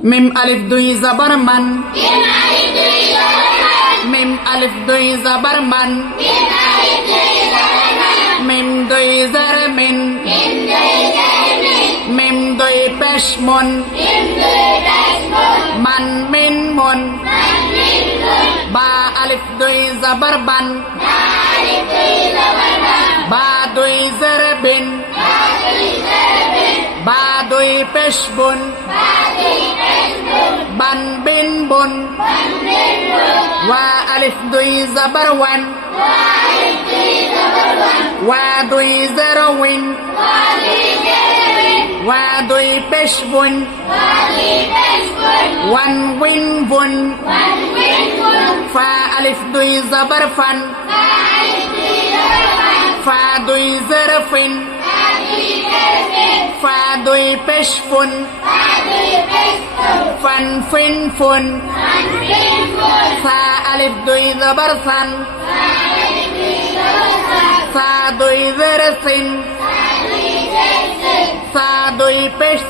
মিম আলিফ দুই জবর মান মিম আলিফ দুই জবর মান মিম দুই জর মিন মিম দুই পেশ মন মান মিন মন বা আলিফ দুই জবর বান বা দুই জর বিন পেশ বুন। বান বিন বুন। ওয়া আলিফ দুই জবর ওয়ান। ওয়া দুই জর উইন। ওয়া দুই পেশ বুন। ওয়ান উইন বুন। ফা আলিফ দুই জবর ফান। ফা দুই জর ফিন। ফা দুই পেশ ফুন ফান সা আলিফ দুই জবর সান সা দুই সিন সা দুই পেশ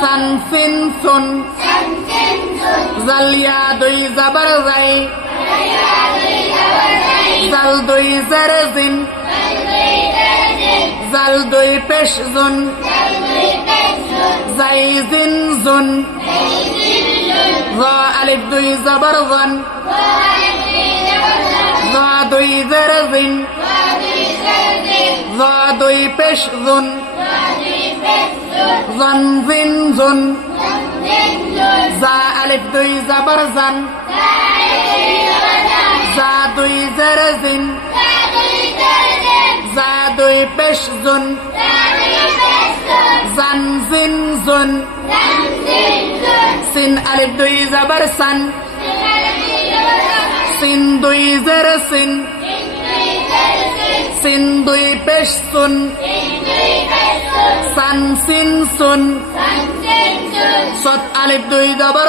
সান সিন সুন জালিয়া দুই জবর যাই জাল দুই পেশ জুন। জাই জিন। আলিফ দুই জবর জ দুই জর জিন। জ দুই পেশ জুন। জন জিন। জা আলিফ দুই জবর জান। জা দুই জর জিন জা দুই পেশ জুন জান জিন জুন সিন আলিফ দুই জবর সান। সিন দুই জর সিন। সিন দুই পেশ সুন সান সিন সুন। সত আলিফ দুই জবর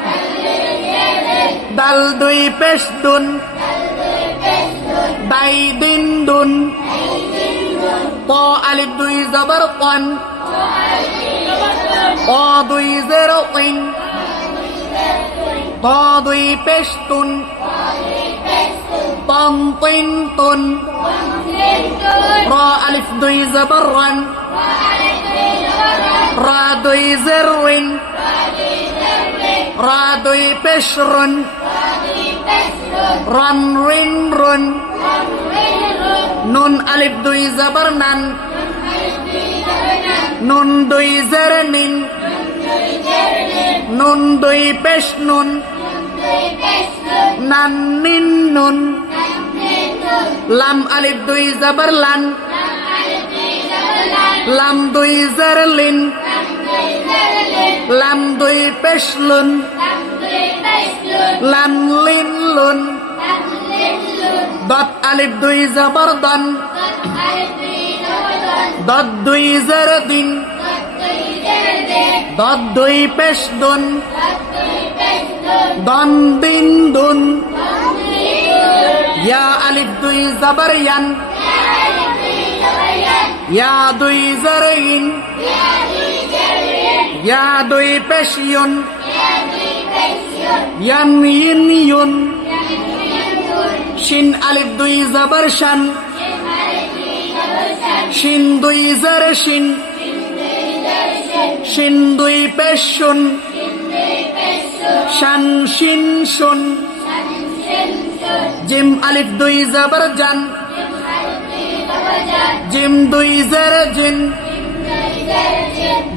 দাল দুই পেশ দুন। দাই দিন দুন। ক আলিফ দুই জবর কন। ক দুই জের তিন ক দুই পেশ তুন। র আলিফ দুই জবর রান রা দুই জের রিন রা দুই পেশ রন রান রিন নুন আলিফ দুই জবর নান নুন দুই জের নিন নুন দুই পেশ নুন নান নিন নুন লাম আলিফ দুই জবর লান লাম দুই জের লিন লাম দুই পেশ লুন লান লিন লুন দত আলিফ দুই জবর দন দত দুই জের দিন দত দুই পেশ দুন দন দিন। দুন ইয়া আলিফ দুই জবর ইয়ান ইয়া দুই জের ইন ইয়া দুই পেশ ইউন ইয়ান ইন ইউন শিন আলিফ দুই জবর শান। শিন দুই জর শিন। শিন দুই পেশ শুন শান শিন। জিম আলিফ দুই জবর জান। জিম দুই জর জিন।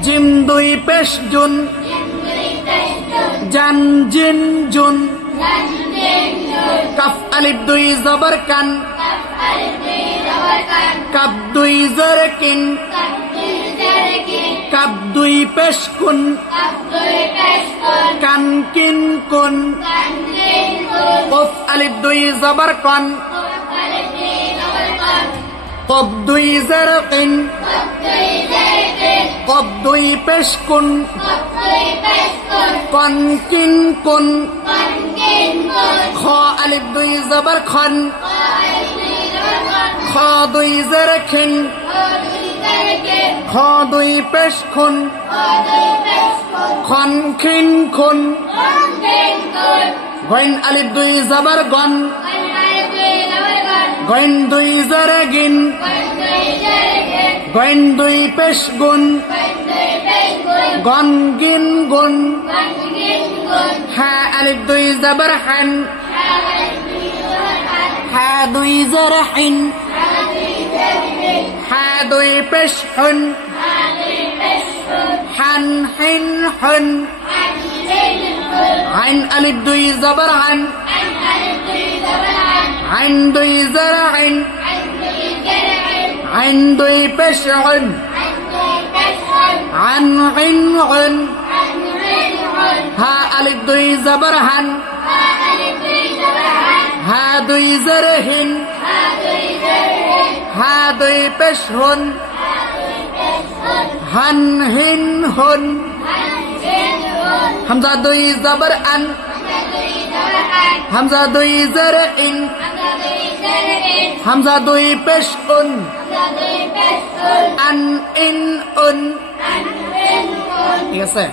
জিম দুই পেশ জুন। জান জিম জুন। কাফ আলিফ দুই জবর কান। কাপ দুই জর কিন। কাপ দুই পেশ কুন কান কিন কুন। কফ আলিফ দুই জবর কন। কদ্দুই জারকিন কদ্দুই পেশকুন কনকিন কুন খ আলিফ দুই জবর খন খ দুই জারকিন খ দুই পেশকুন খনখিন খুন ঘইন আলিফ দুই জবর গন। গোয়েন্দুই জারাগিন। গোয়েন্দুই পেশগুন। গনগিন গুন। হা আলিফ দুই জবর হান হা হ্যাঁ, দুই জরহিন হা হ্যাঁ, দুই পেশহুন হান হিন হন عن ألف دوي زبر عن عن ألف دوي زبر عن عندي زرع عندي بشع عن عن عن ها ألف دوي زبرهن ها دوي زرهن ها دوي بشهن هن هن هن همزة دوي زبر أن همزة دوي زرهن হামজা দুই পেশ উন। আন ইন উন। ঠিক আছে?